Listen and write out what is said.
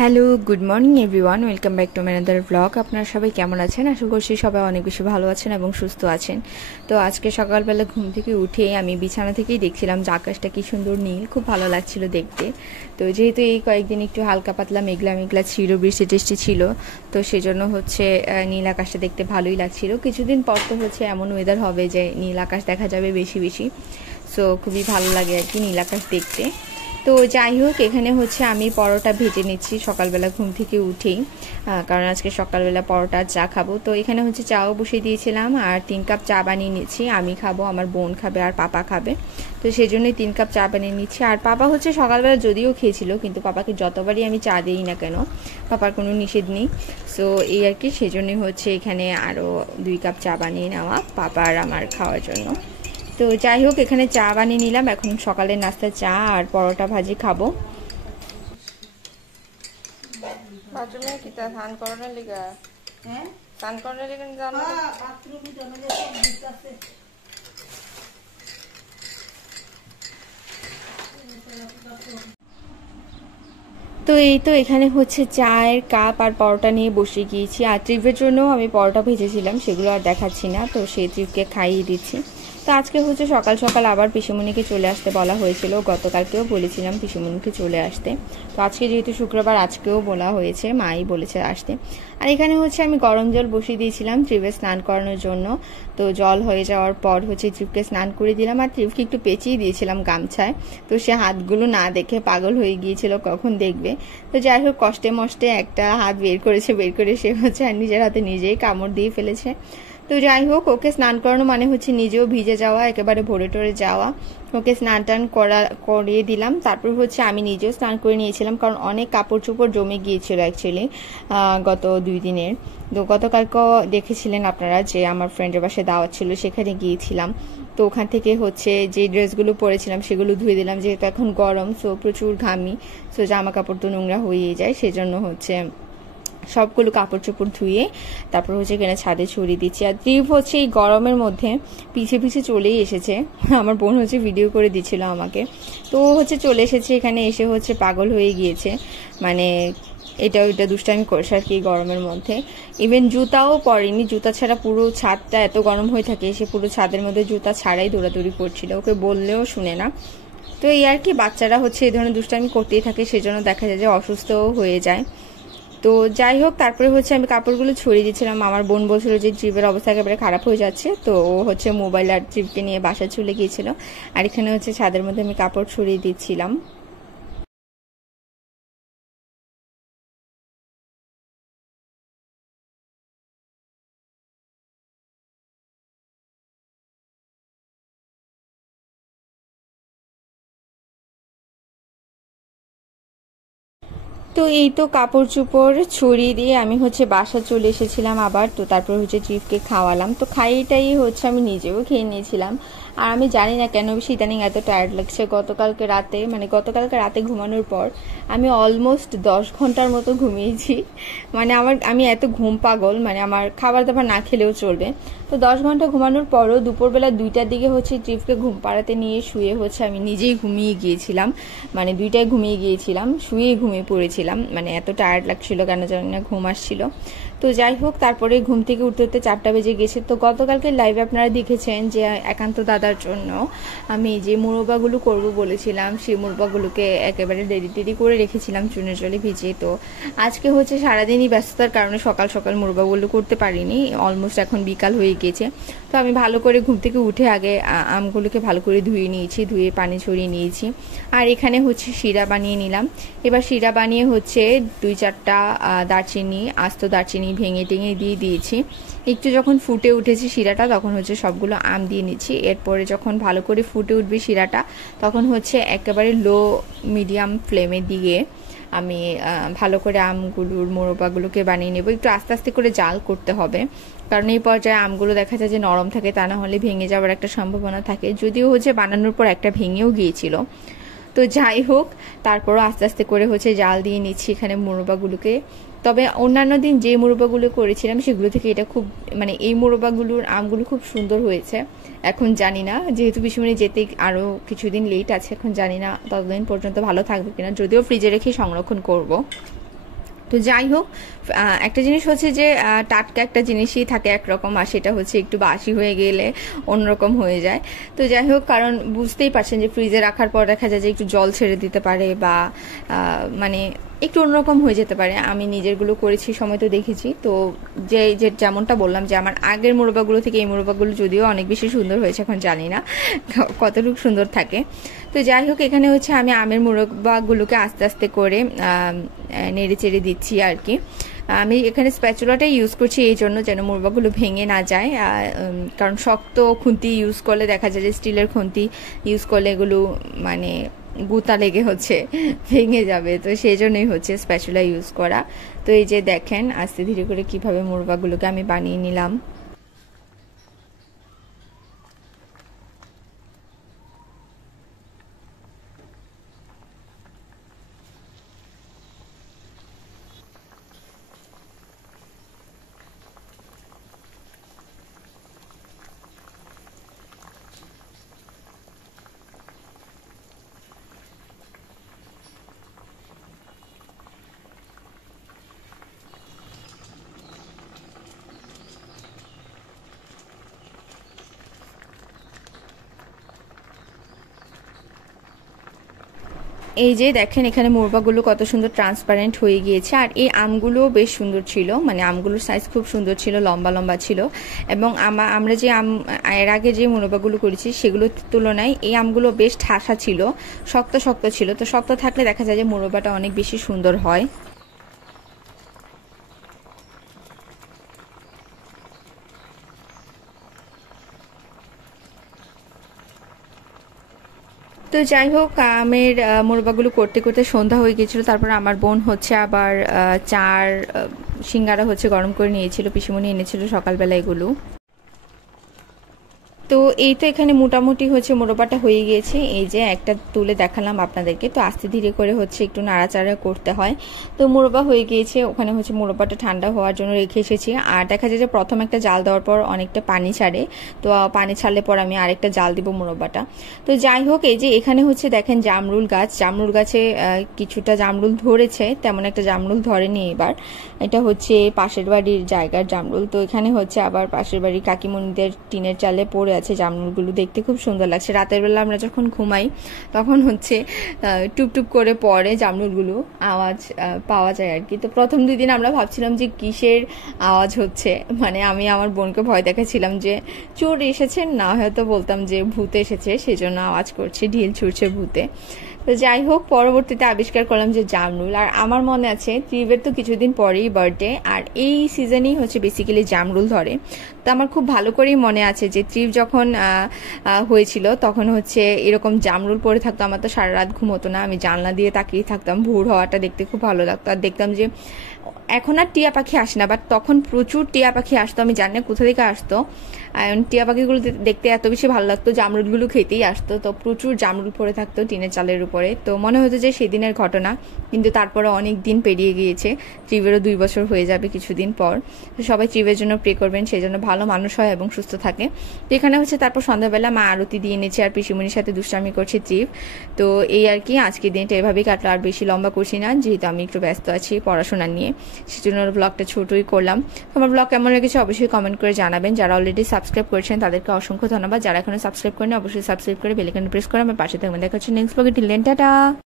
Hello, good morning everyone, welcome back to my another blog. আপনারা সবাই কেমন আছেন? আশা করছি সবাই অনেক বেশি ভালো আছেন এবং সুস্থ আছেন। তো আজকে সকালবেলা ঘুম থেকে উঠে আমি বিছানা থেকেই দেখছিলাম যে আকাশটা কি সুন্দর নীল, খুব ভালো লাগছিল দেখতে। তো যেহেতু এই কয়েকদিন একটু হালকা পাতলা মেঘলা মেঘলা ছিল, বৃষ্টি টেষ্টি ছিল, তো সেজন্য হচ্ছে নীল আকাশটা দেখতে ভালোই লাগছিল। কিছুদিন পর তো হচ্ছে এমন ওয়েদার হবে যে নীল আকাশ দেখা যাবে বেশি বেশি। সো খুবই ভালো লাগে আর কি নীল আকাশ দেখতে। তো যাই হোক, এখানে হচ্ছে আমি পরোটা ভেজে নিচ্ছি সকালবেলা ঘুম থেকে উঠেই, কারণ আজকে সকালবেলা পরোটা চা খাবো। তো এখানে হচ্ছে চাও বসিয়ে দিয়েছিলাম আর 3 কাপ চা বানিয়ে নিচ্ছি। আমি খাবো, আমার বোন খাবে আর পাপা খাবে। তো সেই জন্যই 3 কাপ চা বানিয়ে নিচ্ছি। আর পাপা হচ্ছে সকালবেলা যদিও খেয়েছিল, কিন্তু পাপাকে যতবারই আমি চা দিই না কেন পাপার কোনো নিষেধ নেই। সো এই আর কি, সেজন্যই হচ্ছে এখানে আরও 2 কাপ চা বানিয়ে নেওয়া পাপা আর আমার খাওয়ার জন্য। তো যাই হোক, এখানে চা বানিয়ে নিলাম। এখন সকালের নাস্তা চা আর পরোটা ভাজি খাবো। তো এই তো এখানে হচ্ছে চায়ের কাপ আর পরোটা নিয়ে বসে গিয়েছি। আর ট্রিপের জন্য আমি পরোটা ভেজেছিলাম, সেগুলো আর দেখাচ্ছি না, তো সেই ট্রিপকে খাইয়ে দিচ্ছি। তো আজকে হচ্ছে সকাল সকাল আবার পিসিমণিকে চলে আসতে বলা হয়েছিল। গতকালকেও বলেছিলাম পিসিমণিকে চলে আসতে, তো আজকে যেহেতু শুক্রবার আজকেও বলা হয়েছে, মাই বলেছে আসতে। আর এখানে হচ্ছে আমি গরম জল বসিয়ে দিয়েছিলাম ট্রিপে স্নান করানোর জন্য। তো জল হয়ে যাওয়ার পর হচ্ছে ট্রিপকে স্নান করে দিলাম আর ট্রিপকে একটু পেঁচিয়ে দিয়েছিলাম গামছায়। তো সে হাতগুলো না দেখে পাগল হয়ে গিয়েছিল কখন দেখবে। তো যাই হোক, কষ্টে মষ্টে একটা হাত বের করে সে হচ্ছে আর নিজের হাতে নিজেই কামড় দিয়ে ফেলেছে। তো যাই হোক, ওকে স্নান করানো মানে হচ্ছে নিজেও ভিজে যাওয়া, একেবারে ভরে টরে যাওয়া। ওকে স্নান টান করিয়ে দিলাম। তারপর হচ্ছে আমি নিজেও স্নান করে নিয়েছিলাম, কারণ অনেক কাপড় চোপড় জমে গিয়েছিল অ্যাকচুয়ালি গত 2 দিনের। তো গতকালকে দেখেছিলেন আপনারা যে আমার ফ্রেন্ডের বাসায় দাওয়াত ছিল, সেখানে গিয়েছিলাম। তো ওখান থেকে হচ্ছে যে ড্রেসগুলো পরেছিলাম সেগুলো ধুয়ে দিলাম, যেহেতু এখন গরম, সো প্রচুর ঘামি, সো জামা কাপড় তো নোংরা হয়েই যায়। সেজন্য হচ্ছে সবগুলো কাপড় চোপড় ধুয়ে তারপর হচ্ছে এখানে ছাদে ছড়িয়ে দিচ্ছি। আর ট্রিপ হচ্ছে এই গরমের মধ্যে পিছিয়ে পিছিয়ে চলেই এসেছে। আমার বোন হচ্ছে ভিডিও করে দিচ্ছিল আমাকে, তো হচ্ছে চলে এসেছে এখানে, এসে হচ্ছে পাগল হয়ে গিয়েছে, মানে এটা ওইটা দুষ্টামি করছে আর কি গরমের মধ্যে। ইভেন জুতাও পরেনি, জুতা ছাড়া পুরো ছাদটা এত গরম হয়ে থাকে, সে পুরো ছাদের মধ্যে জুতা ছাড়াই দৌড়াদৌড়ি করছিল, ওকে বললেও শুনে না। তো এই আর কি, বাচ্চারা হচ্ছে এই ধরনের দুষ্টামি করতেই থাকে, সেজন্য দেখা যায় যে অসুস্থও হয়ে যায়। তো যাই হোক, তারপরে হচ্ছে আমি কাপড়গুলো ছড়িয়ে দিচ্ছিলাম। আমার বোন বলছিল যে ট্রিপের অবস্থা একেবারে খারাপ হয়ে যাচ্ছে, তো ও হচ্ছে মোবাইল আর ট্রিপকে নিয়ে বাসায় চলে গিয়েছিল। আর এখানে হচ্ছে ছাদের মধ্যে আমি কাপড় ছড়িয়ে দিচ্ছিলাম। তো এই তো কাপড় চোপড় ছড়িয়ে দিয়ে আমি হচ্ছে বাসা চলে এসেছিলাম আবার। তো তারপর হচ্ছে ট্রিপকে খাওয়ালাম, তো খাইয়েটাই হচ্ছে আমি নিজেও খেয়ে নিয়েছিলাম। আর আমি জানি না কেন বেশি ইদানিং এত টায়ার্ড লাগছে। গতকালকে রাতে ঘুমানোর পর আমি অলমোস্ট 10 ঘন্টার মতো ঘুমিয়েছি। মানে আমি এত ঘুম পাগল, মানে আমার খাবার দাবার না খেলেও চলবে। তো 10 ঘন্টা ঘুমানোর পরও দুপুরবেলা 2টার দিকে হচ্ছে ট্রিপকে ঘুম পাড়াতে নিয়ে শুয়ে হচ্ছে আমি নিজেই ঘুমিয়ে গিয়েছিলাম। মানে 2টায় ঘুমিয়ে গিয়েছিলাম, শুয়ে ঘুমিয়ে পড়েছিলাম, মানে এত টায়ার্ড লাগছিল, কেন জানি না ঘুম আসছিল। তো যাই হোক, তারপরে ঘুম থেকে উঠতে উঠতে 4টা বেজে গেছে। তো গতকালকে লাইভে আপনারা দেখেছেন যে একান্ত দাদার জন্য আমি যে মুরব্বাগুলো করব বলেছিলাম, সেই মুরব্বাগুলোকে একেবারে রেডি করে রেখেছিলাম চুনের জলে ভিজিয়ে। তো আজকে হচ্ছে সারাদিনই ব্যস্ততার কারণে সকাল সকাল মুরব্বাগুলো করতে পারিনি, অলমোস্ট এখন বিকাল হয়ে গেছে। তো আমি ভালো করে ঘুম থেকে উঠে আগে আমগুলোকে ভালো করে ধুয়ে নিয়েছি, ধুয়ে পানি ছড়িয়ে নিয়েছি। আর এখানে হচ্ছে শিরা বানিয়ে নিলাম। এবার শিরা বানিয়ে হচ্ছে 2-4টা দারচিনি, আস্ত দারচিনি ভেঙে টেঙে দিয়ে দিয়েছি। একটু যখন ফুটে উঠেছে শিরাটা, তখন হচ্ছে সবগুলো আম দিয়ে নিচ্ছি। এরপরে যখন ভালো করে ফুটে উঠবে শিরাটা, তখন হচ্ছে একেবারে লো মিডিয়াম ফ্লেমে দিয়ে আমি ভালো করে আমগুলোর মোরব্বাগুলোকে বানিয়ে নেব। একটু আস্তে আস্তে করে জাল করতে হবে, কারণ এই পর্যায়ে আমগুলো দেখা যায় যে নরম থাকে, তা না হলে ভেঙে যাওয়ার একটা সম্ভাবনা থাকে। যদিও হচ্ছে বানানোর পর একটা ভেঙেও গিয়েছিল। তো যাই হোক, তারপরও আস্তে আস্তে করে হচ্ছে জাল দিয়ে নিচ্ছি এখানে মুরব্বাগুলোকে। তবে অন্যান্য দিন যে মুরব্বাগুলো করেছিলাম সেগুলো থেকে এটা খুব, মানে এই মুরব্বাগুলোর আমগুলো খুব সুন্দর হয়েছে। এখন জানি না, যেহেতু পিসুমণি যেতে আরও কিছুদিন লেট আছে, এখন জানি না ততদিন পর্যন্ত ভালো থাকবে কিনা, যদিও ফ্রিজে রেখে সংরক্ষণ করব। তো যাই হোক, একটা জিনিস হচ্ছে যে টাটকা একটা জিনিসই থাকে একরকম, আর সেটা হচ্ছে একটু বাসি হয়ে গেলে অন্যরকম হয়ে যায়। তো যাই হোক, কারণ বুঝতেই পারছেন যে ফ্রিজে রাখার পর দেখা যায় যে একটু জল ছেড়ে দিতে পারে বা মানে একটু অন্যরকম হয়ে যেতে পারে। আমি নিজেরগুলো করেছি, সময় তো দেখেছি। তো যে যেমনটা বললাম যে আমার আগের মুরব্বাগুলো থেকে এই মুরব্বাগুলো যদিও অনেক বেশি সুন্দর হয়েছে, এখন জানি না কতটুকু সুন্দর থাকে। তো যাই হোক, এখানে হচ্ছে আমি আমের মুরব্বাগুলোকে আস্তে আস্তে করে নেড়ে চেড়ে দিচ্ছি আর কি। আমি এখানে স্প্যাচুলাটাই ইউজ করছি এই জন্য যেন মুরব্বাগুলো ভেঙে না যায়, কারণ শক্ত খুন্তি ইউজ করলে দেখা যায় যে স্টিলের খুন্তি ইউজ করলে এগুলো মানে গুতা লেগে হচ্ছে ভেঙে যাবে, তো সেই জন্যই হচ্ছে স্প্যাচুলা ইউজ করা। তো এই যে দেখেন আস্তে ধীরে করে কিভাবে মুরব্বাগুলোকে আমি বানিয়ে নিলাম। এই যে দেখেন এখানে মুরব্বাগুলো কত সুন্দর ট্রান্সপারেন্ট হয়ে গিয়েছে, আর এই আমগুলো বেশ সুন্দর ছিল, মানে আমগুলোর সাইজ খুব সুন্দর ছিল, লম্বা লম্বা ছিল। এবং আমরা যে আম এর আগে যে মুরব্বাগুলো করেছি সেগুলোর তুলনায় এই আমগুলো বেশ ঠাসা ছিল, শক্ত শক্ত ছিল। তো শক্ত থাকলে দেখা যায় যে মুরব্বাটা অনেক বেশি সুন্দর হয়। তো যাই হোক, আমের মুরব্বাগুলো করতে করতে সন্ধ্যা হয়ে গেছিলো। তারপর আমার বোন হচ্ছে আবার চার সিঙ্গারা হচ্ছে গরম করে নিয়েছিল, পিসিমণি এনেছিল সকালবেলা এগুলো। তো এই তো এখানে মোটামুটি হচ্ছে মুরব্বাটা হয়ে গিয়েছে, এই যে একটা তুলে দেখালাম আপনাদেরকে। তো আস্তে ধীরে করে হচ্ছে একটু নাড়াচাড়া করতে হয়। তো মুরব্বা হয়ে গিয়েছে, ওখানে হচ্ছে মুরব্বাটা ঠান্ডা হওয়ার জন্য রেখে এসেছি। আর দেখা যায় যে প্রথম একটা জাল দেওয়ার পর অনেকটা পানি ছাড়ে, তো পানি ছাড়লে পর আমি আরেকটা জাল দিব মুরব্বাটা। তো যাই হোক, এই যে এখানে হচ্ছে দেখেন জামরুল গাছ, জামরুল গাছে কিছুটা জামরুল ধরেছে, তেমন একটা জামরুল ধরেনি এবার। এটা হচ্ছে পাশের বাড়ির জায়গার জামরুল। তো এখানে হচ্ছে আবার পাশের বাড়ির কাকিমণিদের টিনের চালে পড়ে আছে জামরুলগুলো, দেখতে খুব সুন্দর লাগছে। রাতের বেলা আমরা যখন ঘুমাই তখন হচ্ছে টুপটুপ করে পড়ে জামরুলগুলো, আওয়াজ পাওয়া যায় আর কি। তো প্রথম 2 দিন আমরা ভাবছিলাম যে কিসের আওয়াজ হচ্ছে, মানে আমি আমার বোনকে ভয় দেখাচ্ছিলাম যে চোর এসেছে, না হয়তো বলতাম যে ভূত এসেছে, সেজন্য আওয়াজ করছে, ঢিল ছুটছে ভূতে। তো যাই হোক, পরবর্তীতে আবিষ্কার করলাম যে জামরুল। আর আমার মনে আছে ত্রিবের তো কিছুদিন পরেই বার্থডে, আর এই সিজনেই হচ্ছে বেসিক্যালি জামরুল ধরে। তো আমার খুব ভালো করেই মনে আছে যে ত্রিব যখন হয়েছিল তখন হচ্ছে এরকম জামরুল পড়ে থাকতো। আমার তো সারা রাত ঘুমোতো না, আমি জানলা দিয়ে তাকিয়ে থাকতাম, ভোর হওয়াটা দেখতে খুব ভালো লাগতো। আর দেখতাম যে এখন আর টিয়া পাখি আসে না, বাট তখন প্রচুর টিয়া পাখি আসতো, আমি জানি না কোথা থেকে আসতো। টিয়া পাখিগুলো দেখতে এত বেশি ভালো লাগতো, জামরুলগুলো খেতেই আসতো। তো প্রচুর জামরুল পড়ে থাকতো টিনের চালের উপরে। তো মনে হতো যে সেদিনের ঘটনা, কিন্তু তারপরে অনেক দিন পেরিয়ে গিয়েছে, ত্রিবেরও 2 বছর হয়ে যাবে কিছুদিন পর। তো সবাই ত্রিবের জন্য প্রে করবেন, সেই জন্য ভালো মানুষ হয় এবং সুস্থ থাকে। তো এখানে হচ্ছে তারপর সন্ধ্যাবেলা মা আরতি দিয়ে এনেছে, আর পিসিমণির সাথে দুষ্টামি করছে ত্রিব। তো এই আর কি, আজকের দিনটা এভাবেই কাটলো। আর বেশি লম্বা করছি না, যেহেতু আমি একটু ব্যস্ত আছি পড়াশোনা নিয়ে, সেজন্য ব্লগটা ছোটই করলাম। তোমার ব্লগ কেমন লেগেছে অবশ্যই কমেন্ট করে জানাবেন। যারা অলরেডি সাবস্ক্রাইব করেছেন তাদেরকে অসংখ্য ধন্যবাদ, যারা এখনো সাবস্ক্রাইব করেন অবশ্যই সাবস্ক্রাইব করে বেল আইকন প্রেস করে আমার পাশে থাকবেন। দেখা হচ্ছে নেক্সট ব্লগে। Till then, tata.